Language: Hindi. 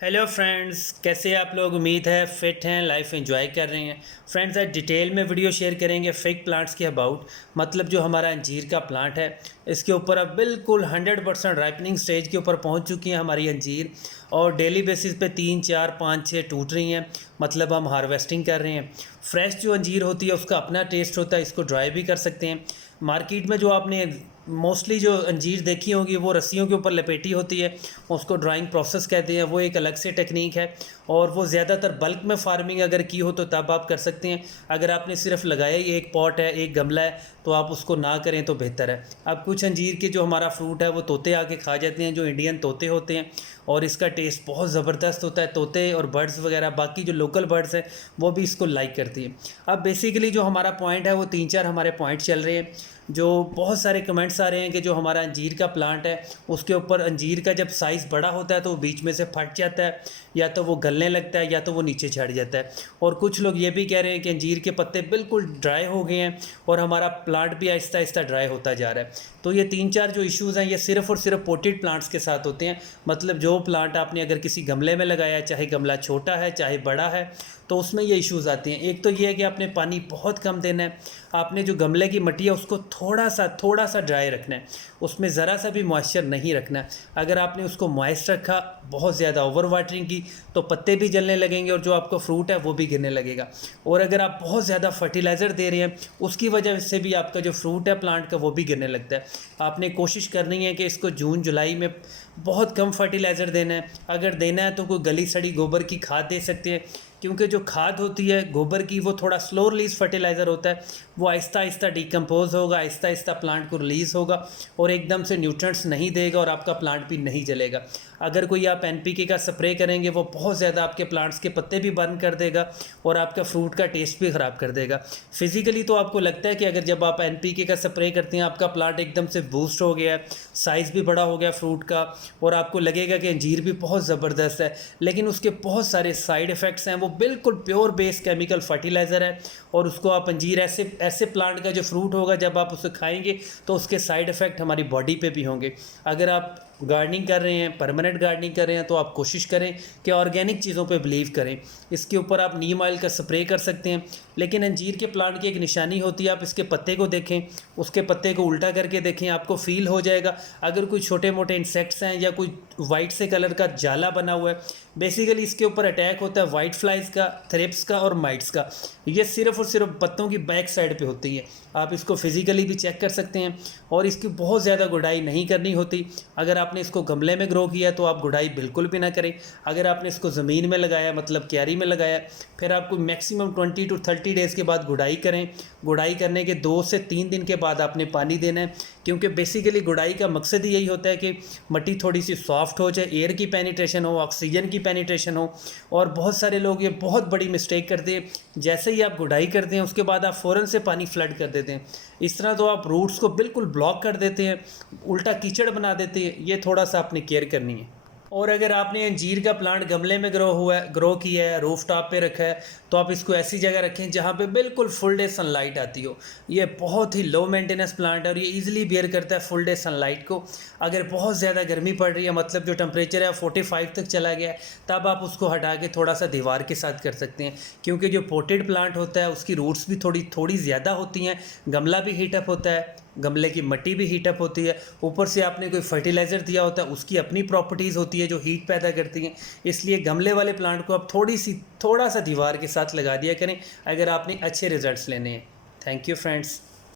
हेलो फ्रेंड्स, कैसे आप लोग? उम्मीद है फिट हैं, लाइफ एंजॉय कर रहे हैं। फ्रेंड्स, आज डिटेल में वीडियो शेयर करेंगे फिग प्लांट्स के अबाउट। मतलब जो हमारा अंजीर का प्लांट है, इसके ऊपर अब बिल्कुल 100% राइपनिंग स्टेज के ऊपर पहुंच चुकी हैं हमारी अंजीर। और डेली बेसिस पे 3 4 5 6 टूट रही हैं। मतलब हम हार्वेस्टिंग कर रहे हैं। फ्रेश जो अंजीर होती है उसका अपना टेस्ट होता है, इसको ड्राई भी कर सकते हैं। मार्केट में जो आपने मोस्टली जो अंजीर देखी होगी वो रस्सियों के ऊपर लपेटी होती है, उसको ड्राइंग प्रोसेस कहते हैं। वो एक अलग से टेक्निक है और वो ज़्यादातर बल्क में फार्मिंग अगर की हो तो तब आप कर सकते हैं। अगर आपने सिर्फ लगाया ही एक पॉट है, एक गमला है, तो आप उसको ना करें तो बेहतर है। अब कुछ अंजीर के जो हमारा फ्रूट है वो तोते आके खा जाते हैं, जो इंडियन तोते होते हैं, और इसका टेस्ट बहुत ज़बरदस्त होता है। तोते और बर्ड्स वगैरह बाकी जो लोकल बर्ड्स हैं वो भी इसको लाइक करती है। अब बेसिकली जो हमारा पॉइंट है वो 3 4 हमारे पॉइंट चल रहे हैं। जो बहुत सारे कमेंट्स आ रहे हैं कि जो हमारा अंजीर का प्लांट है उसके ऊपर अंजीर का जब साइज़ बड़ा होता है तो वो बीच में से फट जाता है, या तो वो गलने लगता है, या तो वो नीचे चढ़ जाता है। और कुछ लोग ये भी कह रहे हैं कि अंजीर के पत्ते बिल्कुल ड्राई हो गए हैं और हमारा प्लांट भी आहिस्ता आहिस्ता ड्राई होता जा रहा है। तो ये 3 4 जो इश्यूज़ हैं ये सिर्फ़ और सिर्फ पोटेड प्लांट्स के साथ होते हैं। मतलब जो प्लांट आपने अगर किसी गमले में लगाया है, चाहे गमला छोटा है चाहे बड़ा है, तो उसमें ये इश्यूज़ आती हैं। एक तो ये है कि आपने पानी बहुत कम देना है। आपने जो गमले की मिट्टी है उसको थोड़ा सा ड्राई रखना है, उसमें ज़रा सा भी मॉइस्चर नहीं रखना है। अगर आपने उसको मॉइस्ट रखा, बहुत ज़्यादा ओवर वाटरिंग की, तो पत्ते भी जलने लगेंगे और जो आपका फ्रूट है वो भी गिरने लगेगा। और अगर आप बहुत ज़्यादा फर्टिलाइज़र दे रहे हैं उसकी वजह से भी आपका जो फ्रूट है प्लांट का वो भी गिरने लगता है। आपने कोशिश करनी है कि इसको जून जुलाई में बहुत कम फर्टिलाइज़र देना है। अगर देना है तो कोई गली सड़ी गोबर की खाद दे सकते हैं, क्योंकि जो खाद होती है गोबर की वो थोड़ा स्लो रिलीज फर्टिलाइज़र होता है। वो आहिस्ता आहिस्ता डिकम्पोज होगा, आहिस्ता आहिस्ता प्लांट को रिलीज़ होगा और एकदम से न्यूट्रिएंट्स नहीं देगा और आपका प्लांट भी नहीं जलेगा। अगर कोई आप एनपीके का स्प्रे करेंगे वो बहुत ज़्यादा आपके प्लांट्स के पत्ते भी बर्न कर देगा और आपका फ्रूट का टेस्ट भी ख़राब कर देगा। फिज़िकली तो आपको लगता है कि अगर जब आप एनपीके का स्प्रे करते हैं आपका प्लांट एकदम से बूस्ट हो गया है, साइज़ भी बड़ा हो गया फ्रूट का, और आपको लगेगा कि अंजीर भी बहुत ज़बरदस्त है। लेकिन उसके बहुत सारे साइड इफ़ेक्ट्स हैं। वो बिल्कुल प्योर बेस केमिकल फर्टिलाइज़र है और उसको आप अंजीर ऐसे ऐसे प्लांट का जो फ्रूट होगा जब आप उसे खाएंगे तो उसके साइड इफ़ेक्ट हमारी बॉडी पे भी होंगे। अगर आप गार्डनिंग कर रहे हैं, परमानेंट गार्डनिंग कर रहे हैं, तो आप कोशिश करें कि ऑर्गेनिक चीज़ों पे बिलीव करें। इसके ऊपर आप नीम ऑयल का स्प्रे कर सकते हैं। लेकिन अंजीर के प्लांट की एक निशानी होती है, आप इसके पत्ते को देखें, उसके पत्ते को उल्टा करके देखें, आपको फील हो जाएगा अगर कोई छोटे मोटे इंसेक्ट्स हैं या कोई वाइट से कलर का जाला बना हुआ है। बेसिकली इसके ऊपर अटैक होता है वाइट फ्लाइज का, थ्रिप्स का और माइट्स का। ये सिर्फ़ और सिर्फ पत्तों की बैक साइड पे होती है। आप इसको फिज़िकली भी चेक कर सकते हैं। और इसकी बहुत ज़्यादा गुड़ाई नहीं करनी होती। अगर आपने इसको गमले में ग्रो किया तो आप गुड़ाई बिल्कुल भी ना करें। अगर आपने इसको ज़मीन में लगाया, मतलब क्यारी में लगाया, फिर आपको मैक्सिमम 20 to 30 डेज़ के बाद गुड़ाई करें। गुड़ाई करने के 2 से 3 दिन के बाद आपने पानी देना है, क्योंकि बेसिकली गुड़ाई का मकसद ही यही होता है कि मिट्टी थोड़ी सी सॉफ्ट हो जाए, एयर की पेनिट्रेशन हो, ऑक्सीजन की पेनिट्रेशन हो। और बहुत सारे लोग ये बहुत बड़ी मिस्टेक करते हैं, जैसे ही आप गुड़ाई करते हैं उसके बाद आप फ़ौरन से पानी फ्लड कर देते हैं। इस तरह तो आप रूट्स को बिल्कुल ब्लॉक कर देते हैं, उल्टा कीचड़ बना देते हैं। ये थोड़ा सा आपने केयर करनी है। और अगर आपने अंजीर का प्लांट गमले में ग्रो किया है, रूफ टॉप पे रखा है, तो आप इसको ऐसी जगह रखें जहाँ पे बिल्कुल फुल डे सनलाइट आती हो। ये बहुत ही लो मेंटेनेंस प्लांट है और ये इजीली बियर करता है फुल डे सनलाइट को। अगर बहुत ज़्यादा गर्मी पड़ रही है, मतलब जो टेम्परेचर है 45 तक चला गया है, तब आप उसको हटा के थोड़ा सा दीवार के साथ कर सकते हैं, क्योंकि जो पोटेड प्लांट होता है उसकी रूट्स भी थोड़ी ज़्यादा होती हैं। गमला भी हीटअप होता है, गमले की मिट्टी भी हीटअप होती है, ऊपर से आपने कोई फर्टिलाइज़र दिया होता है, उसकी अपनी प्रॉपर्टीज़ होती है जो हीट पैदा करती हैं। इसलिए गमले वाले प्लांट को आप थोड़ा सा दीवार के साथ लगा दिया करें अगर आपने अच्छे रिजल्ट्स लेने हैं। Thank you friends.